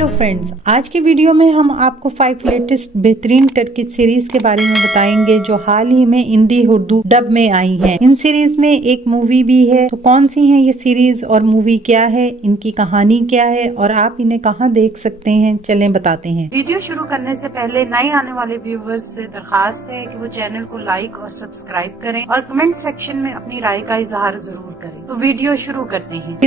Hello friends, आज की video में हम आपको 5 लेटेस्ट बेहतरीन टर्किश सीरीज के बारे में बताएंगे जो हाल ही में हिंदी उर्दू डब में आई हैं। इन सीरीज में एक मूवी भी है, तो कौन सी है ये सीरीज और मूवी क्या है, इनकी कहानी क्या है और आप इन्हें कहां देख सकते हैं, चलें बताते हैं। वीडियो शुरू करने से पहले नए आने वाले व्यूवर्स से दरखास्त है कि वो चैनल को लाइक और सब्सक्राइब करें और कमेंट सेक्शन में अपनी राय का इजहार जरूर करें। तो वीडियो शुरू करते हैं।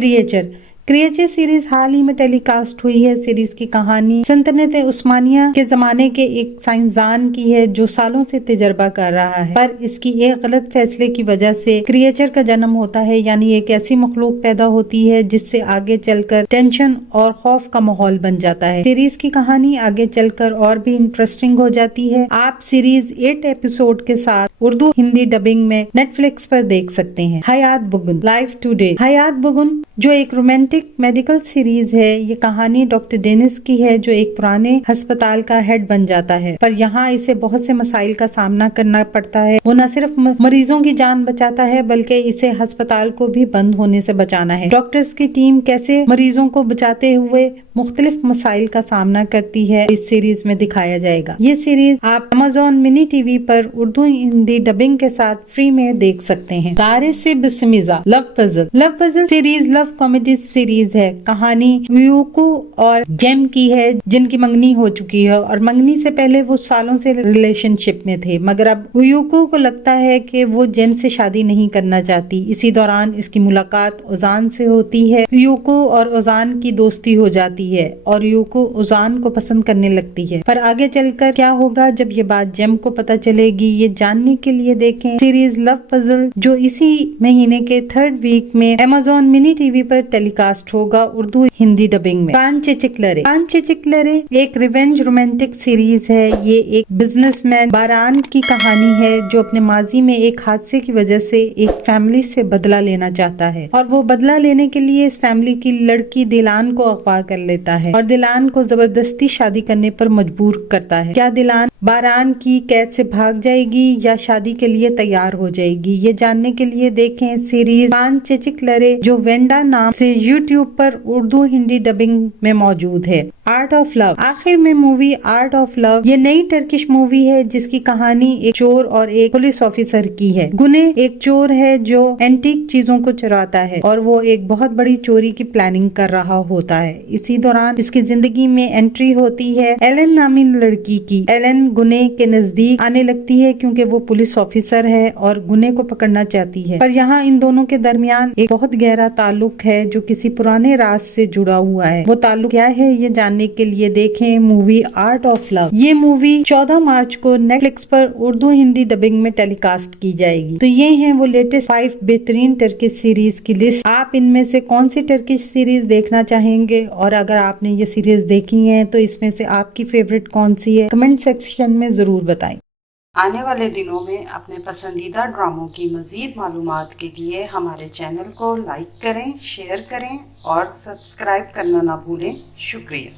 क्रिएचर सीरीज हाल ही में टेलीकास्ट हुई है। सीरीज की कहानी सल्तनत उस्मानिया के जमाने के एक साइंसदान की है जो सालों से तजर्बा कर रहा है, पर इसकी एक गलत फैसले की वजह से क्रिएचर का जन्म होता है, यानी एक ऐसी मखलूक पैदा होती है जिससे आगे चलकर टेंशन और खौफ का माहौल बन जाता है। सीरीज की कहानी आगे चलकर और भी इंटरेस्टिंग हो जाती है। आप सीरीज 8 एपिसोड के साथ उर्दू हिंदी डबिंग में नेटफ्लिक्स पर देख सकते हैं। हयात बुगुन लाइफ टुडे। हयात बुगुन जो एक रोमांटिक मेडिकल सीरीज है, ये कहानी डॉक्टर डेनिस की है जो एक पुराने अस्पताल का हेड बन जाता है, पर यहाँ इसे बहुत से मसाइल का सामना करना पड़ता है। वो न सिर्फ मरीजों की जान बचाता है बल्कि इसे अस्पताल को भी बंद होने से बचाना है। डॉक्टर्स की टीम कैसे मरीजों को बचाते हुए मुख्तलिफ मसाइल का सामना करती है, इस सीरीज में दिखाया जाएगा। ये सीरीज आप Amazon मिनी टीवी पर उर्दू हिंदी डबिंग के साथ फ्री में देख सकते हैं। दारिस से बिस्मिजा love puzzle series love comedy series है। कहानी यूको और जेम की है जिनकी मंगनी हो चुकी है और मंगनी से पहले वो सालों से रिलेशनशिप में थे, मगर अब यूको को लगता है कि वो जेम से शादी नहीं करना चाहती। इसी दौरान इसकी मुलाकात ओजान से होती है। यूको और ओजान की दोस्ती हो जाती है और यूको ओजान को पसंद करने लगती है, पर आगे चलकर क्या होगा जब ये बात जेम को पता चलेगी, ये जानने के लिए देखें सीरीज लव पजल जो इसी महीने के 3rd वीक में Amazon मिनी टीवी पर टेलीकास्ट होगा उर्दू हिंदी डबिंग में। कान चेचिकलरे एक रिवेंज रोमांटिक सीरीज है। ये एक बिजनेसमैन बारान की कहानी है जो अपने माजी में एक हादसे की वजह से एक फैमिली से बदला लेना चाहता है और वो बदला लेने के लिए इस फैमिली की लड़की दिलान को अगवा कर लेता है और दिलान को जबरदस्ती शादी करने पर मजबूर करता है। क्या दिलान बारान की कैद से भाग जाएगी या शादी के लिए तैयार हो जाएगी, ये जानने के लिए देखें सीरीज कान चेचिकलरे जो वेंडा नाम से YouTube पर उर्दू हिंदी डबिंग में मौजूद है। Art of love. आखिर में मूवी आर्ट ऑफ लव ये नई टर्किश मूवी है जिसकी कहानी एक चोर और एक पुलिस ऑफिसर की है। गुने एक चोर है जो एंटीक चीजों को चुराता है और वो एक बहुत बड़ी चोरी की प्लानिंग कर रहा होता है। इसी दौरान इसकी जिंदगी में एंट्री होती है एलन नामी लड़की की। एलन गुने के नजदीक आने लगती है क्योंकि वो पुलिस ऑफिसर है और गुने को पकड़ना चाहती है, पर यहाँ इन दोनों के दरमियान एक बहुत गहरा ताल्लुक है जो किसी पुराने राज से जुड़ा हुआ है। वो ताल्लुक क्या है ये जानने के लिए देखें मूवी आर्ट ऑफ लव। ये मूवी 14 मार्च को नेटफ्लिक्स पर उर्दू हिंदी डबिंग में टेलीकास्ट की जाएगी। तो ये हैं वो लेटेस्ट 5 बेहतरीन टर्किश सीरीज की लिस्ट। आप इनमें से कौन सी टर्किश सीरीज देखना चाहेंगे और अगर आपने ये सीरीज देखी है तो इसमें से आपकी फेवरेट कौन सी है, कमेंट सेक्शन में जरूर बताएं। आने वाले दिनों में अपने पसंदीदा ड्रामों की मजीद मालूमात के लिए हमारे चैनल को लाइक करें, शेयर करें और सब्सक्राइब करना ना भूलें। शुक्रिया।